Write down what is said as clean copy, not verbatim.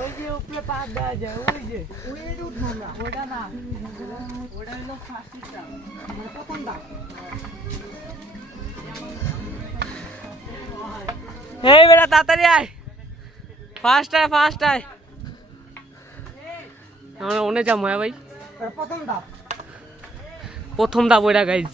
ওই যে উপরে পা দেওয়া যায়, ওই যে উঠবো না, ওটা না, ওটা হলো ফার্স্টটা, প্রথমটা। এই বেটা তাড়াতাড়ি আয়, ফার্স্ট আয় ফার্স্ট আয়। আমরা ওনে যাবো। হ্যাঁ ভাই, প্রথম ধাপ ওইটা গাইজ।